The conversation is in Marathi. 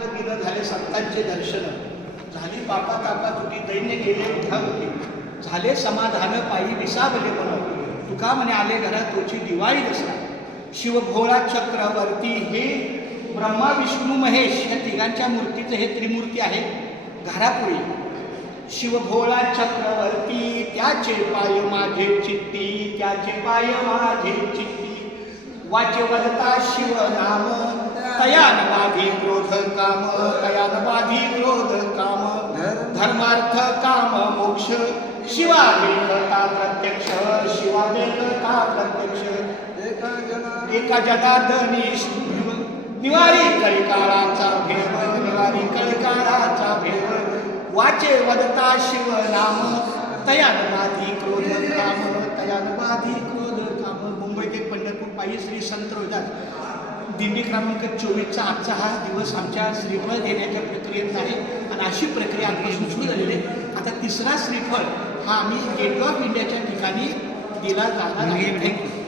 इतकं दिलं झाले संतांचे दर्शन झाली पापा तापा तुझी दैन्य गेले उठावते झाले समाधान पायी विसावले मन तुका म्हणे आले घरात तोची दिवाळी दसरा शिवभोळा चक्रवर्ती हे ब्रह्मा विष्णू महेश या तिघांच्या मूर्तीचं हे त्रिमूर्ती आहे घरापुढे शिवभोळा चक्रवर्ती त्याचे पाय माझे चित्ती त्याचे पाय माझे चित्ती वाचे वदता शिव नाम तयान बाधी क्रोध काम तयान बाधी क्रोध काम धर्मार्थ काम मोक्ष शिवा देखता प्रत्यक्ष शिवा देखता प्रत्यक्ष एका जनार्दनी निवारी कळकाळाचा भेद निवारी कळकाळाचा भेद वाचे वदता शिव नाम तयान बाधी क्रोध काम तयान बाधी क्रोध काम मुंबईत एक पंढरपूर पायी श्री संत रोहिदास दिंडी क्रमांक 24चा आजचा हा दिवस आमच्या श्रीफळ देण्याच्या प्रक्रियेत आहे आणि अशी प्रक्रिया आजपासून सुरू झालेली आहे आता तिसरा श्रीफळ हा आम्ही गेट ऑफ इंडियाच्या ठिकाणी दिला जाणार आहे. थँक्यू.